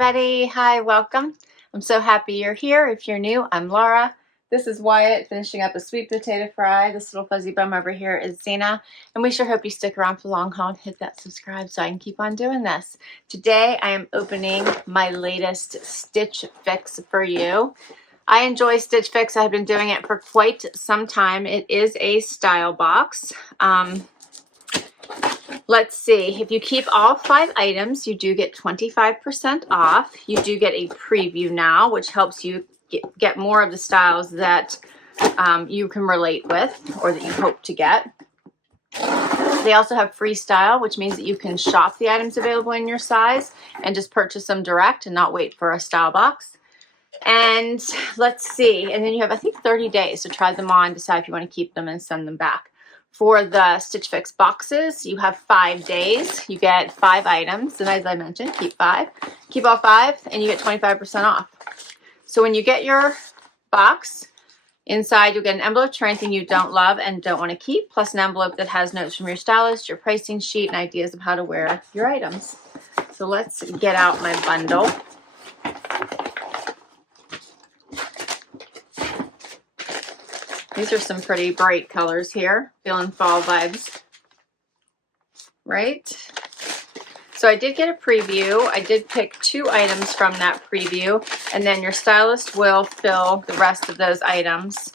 everybody. Hi, welcome. I'm so happy you're here. If you're new, I'm Laura. This is Wyatt finishing up a sweet potato fry. This little fuzzy bum over here is Zena. And we sure hope you stick around for the long haul and hit that subscribe so I can keep on doing this. Today I am opening my latest Stitch Fix for you. I enjoy Stitch Fix. I've been doing it for quite some time. It is a style box. Let's see, if you keep all 5 items, you do get 25% off. You do get a preview now, which helps you get more of the styles that you can relate with or that you hope to get. They also have freestyle, which means that you can shop the items available in your size and just purchase them direct and not wait for a style box. And let's see, and then you have, I think, 30 days to try them on, decide if you want to keep them and send them back. For the Stitch Fix boxes, you have 5 days. You get 5 items, and as I mentioned, keep all 5, and you get 25% off. So when you get your box, inside you'll get an envelope for anything you don't love and don't want to keep, plus an envelope that has notes from your stylist, your pricing sheet, and ideas of how to wear your items. So let's get out my bundle. These are some pretty bright colors here. Feeling fall vibes, right? So I did get a preview. I did pick 2 items from that preview, and then your stylist will fill the rest of those items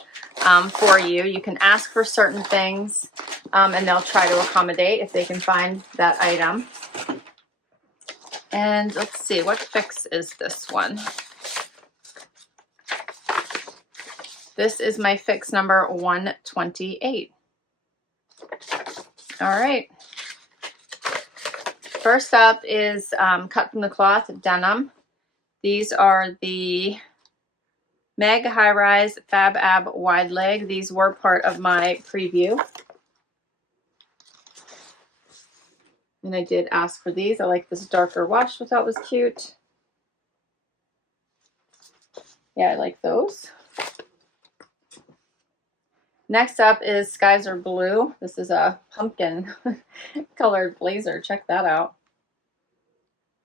for you. You can ask for certain things, and they'll try to accommodate if they can find that item. And let's see, what fix is this one? This is my fix number 128. All right. First up is cut from the cloth denim. These are the Meg High Rise Fab Ab Wide Leg. These were part of my preview. And I did ask for these. I like this darker wash, which I thought was cute. Yeah, I like those. Next up is Skies Are Blue. This is a pumpkin colored blazer. Check that out.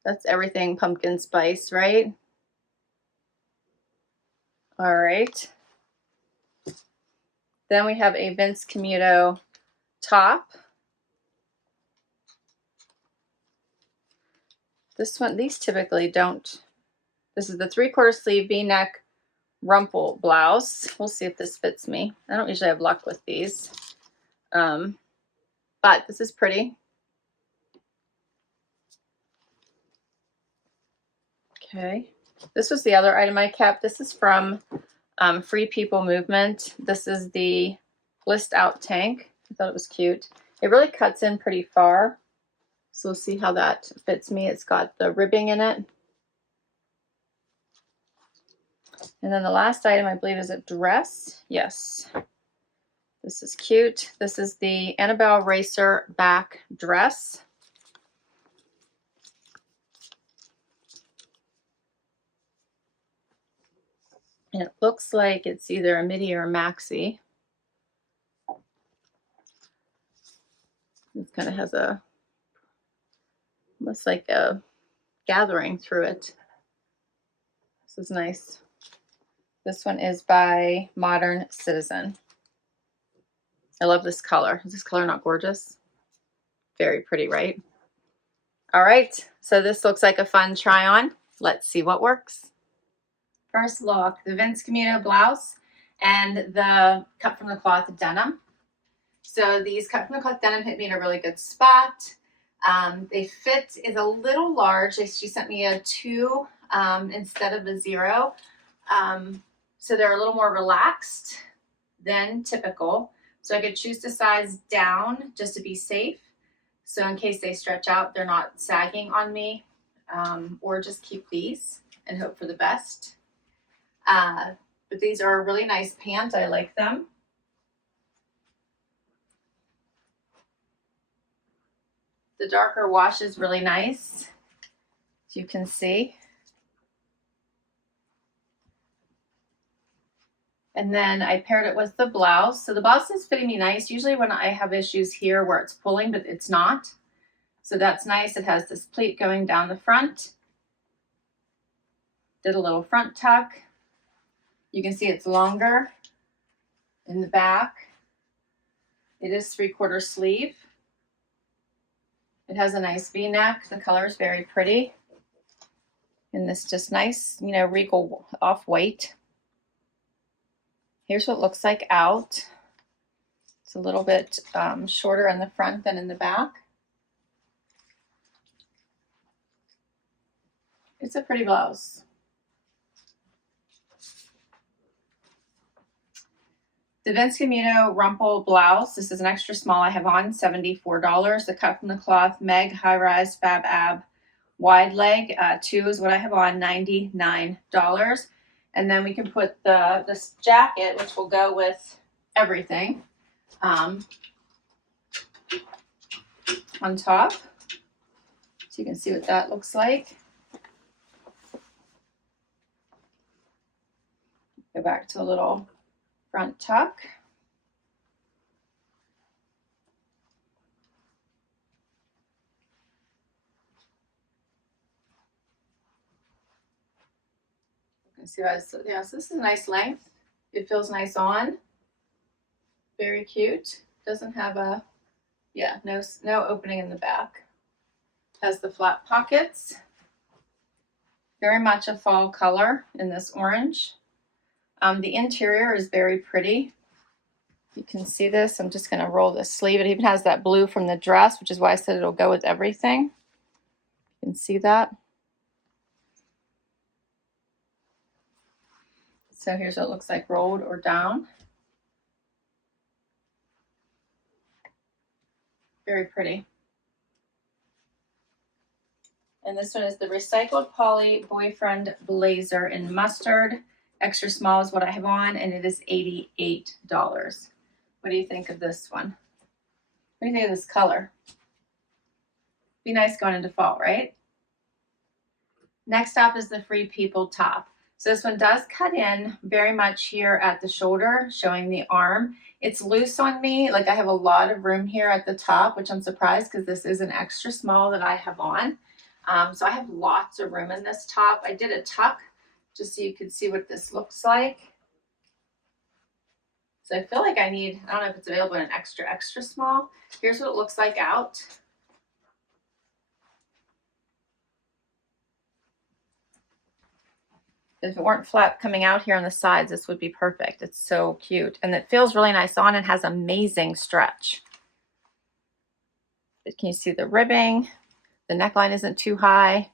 That's everything pumpkin spice, right? All right. Then we have a Vince Cameo top. This one, these typically don't. This is the 3/4 sleeve V-neck Rumple blouse. We'll see if this fits me. I don't usually have luck with these, but this is pretty. Okay, this was the other item I kept. This is from Free People Movement. This is the Blissed Out tank. I thought it was cute. It really cuts in pretty far, so we'll see how that fits me. It's got the ribbing in it. And then the last item, I believe, is a dress. Yes. This is cute. This is the Annabelle Racer back dress. And it looks like it's either a midi or a maxi. It kind of has a, almost like a gathering through it. This is nice. This one is by Modern Citizen. I love this color. Is this color not gorgeous? Very pretty, right? All right, so this looks like a fun try on. Let's see what works. First look, the Vince Cameo blouse and the cut from the cloth denim. So these cut from the cloth denim hit me in a really good spot. They fit is a little large. She sent me a 2 instead of a 0. So they're a little more relaxed than typical. So I could choose to size down just to be safe. So in case they stretch out, they're not sagging on me, or just keep these and hope for the best. But these are really nice pants. I like them. The darker wash is really nice, as you can see. And then I paired it with the blouse. So the blouse is fitting me nice. Usually when I have issues here where it's pulling, but it's not. So that's nice. It has this pleat going down the front. Did a little front tuck. You can see it's longer in the back. It is 3/4 sleeve. It has a nice V-neck. The color is very pretty. And this just nice, you know, regal off-white. Here's what it looks like out. It's a little bit shorter in the front than in the back. It's a pretty blouse. The Vince Cameo Rumple blouse. This is an extra small I have on, $74. The cut from the cloth, Meg High Rise Fab Ab wide leg. 2 is what I have on, $99. And then we can put this jacket, which will go with everything, on top. So you can see what that looks like. Go back to a little front tuck. You can see how it's, yeah, so this is a nice length. It feels nice on. Very cute. Doesn't have a, yeah, no opening in the back. Has the flat pockets. Very much a fall color in this orange. The interior is very pretty. You can see this. I'm just going to roll the sleeve. It even has that blue from the dress, which is why I said it'll go with everything. You can see that. So here's what it looks like rolled or down. Very pretty. And this one is the Recycled Poly Boyfriend Blazer in mustard. Extra small is what I have on, and it is $88. What do you think of this one? What do you think of this color? Be nice going into fall, right? Next up is the Free People top. So this one does cut in very much here at the shoulder, showing the arm. It's loose on me. Like I have a lot of room here at the top, which I'm surprised because this is an extra small that I have on. So I have lots of room in this top. I did a tuck just so you could see what this looks like. So I feel like I need, I don't know if it's available in an extra small. Here's what it looks like out. If it weren't flat coming out here on the sides, this would be perfect. It's so cute. And it feels really nice on and has amazing stretch. But can you see the ribbing? The neckline isn't too high.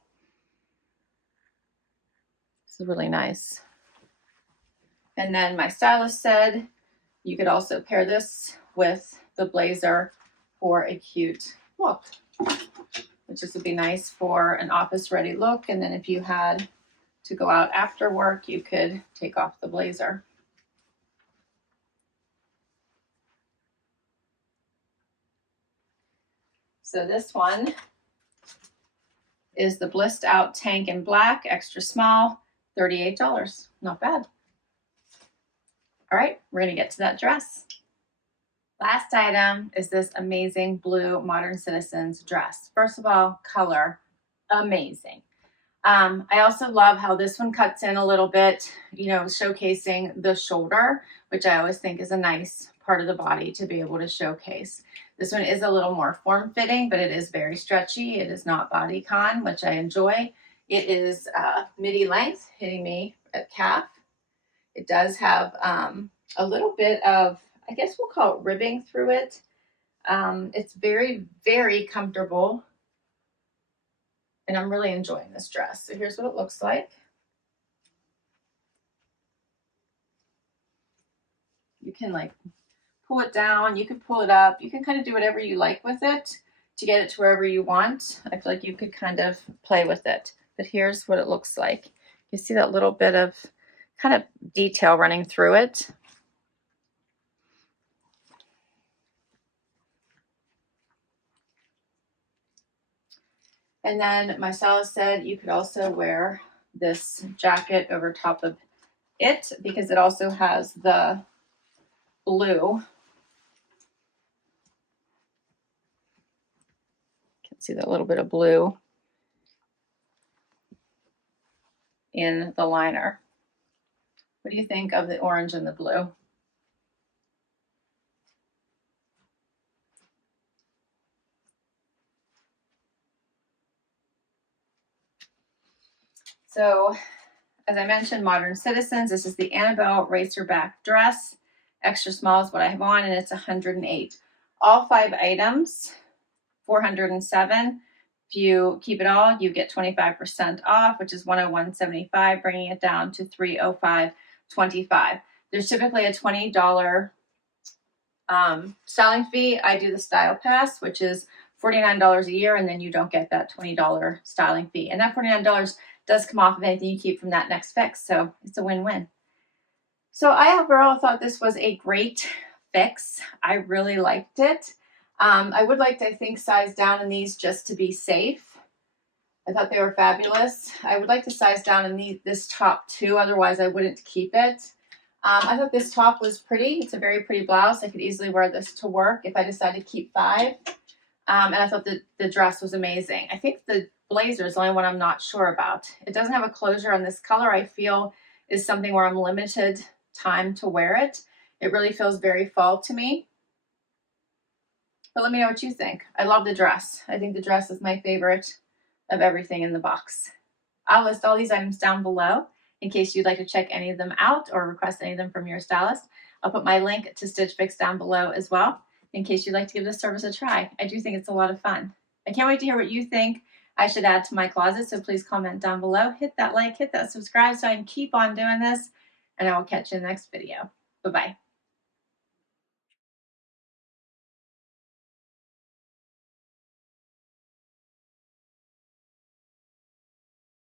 This is really nice. And then my stylist said you could also pair this with the blazer for a cute look, which this would be nice for an office ready look. And then if you had to go out after work, you could take off the blazer. So this one is the Blissed Out Tank in black, extra small, $38. Not bad. All right, we're gonna get to that dress. Last item is this amazing blue Modern Citizens dress. First of all, color, amazing. I also love how this one cuts in a little bit, you know, showcasing the shoulder, which I always think is a nice part of the body to be able to showcase. This one is a little more form-fitting, but it is very stretchy. It is not bodycon, which I enjoy. It is midi length, hitting me at calf. It does have a little bit of, I guess we'll call it ribbing through it. It's very, very comfortable. And I'm really enjoying this dress. So here's what it looks like. You can like pull it down, you can pull it up, you can kind of do whatever you like with it to get it to wherever you want. I feel like you could kind of play with it. But here's what it looks like. You see that little bit of kind of detail running through it. And then my stylist said you could also wear this jacket over top of it because it also has the blue. You can see that little bit of blue in the liner. What do you think of the orange and the blue? So, as I mentioned, Modern Citizens, this is the Annabelle racerback dress. Extra small is what I have on, and it's 108. All 5 items, 407. If you keep it all, you get 25% off, which is 101.75, bringing it down to 305.25. There's typically a $20 styling fee. I do the Style Pass, which is $49 a year, and then you don't get that $20 styling fee. And that $49 does come off of anything you keep from that next fix, so it's a win-win. So I overall thought this was a great fix. I really liked it. I would like to, I think, size down in these just to be safe. I thought they were fabulous. I would like to size down in this top too, otherwise I wouldn't keep it. I thought this top was pretty. It's a very pretty blouse. I could easily wear this to work if I decided to keep 5. And I thought the dress was amazing. I think the blazer is the only one I'm not sure about. It doesn't have a closure on this color. I feel is something where I'm limited time to wear it. It really feels very fall to me. But let me know what you think. I love the dress. I think the dress is my favorite of everything in the box. I'll list all these items down below in case you'd like to check any of them out or request any of them from your stylist. I'll put my link to Stitch Fix down below as well in case you'd like to give this service a try. I do think it's a lot of fun. I can't wait to hear what you think I should add to my closet, so please comment down below. Hit that like, hit that subscribe so I can keep on doing this, and I will catch you in the next video. Bye-bye.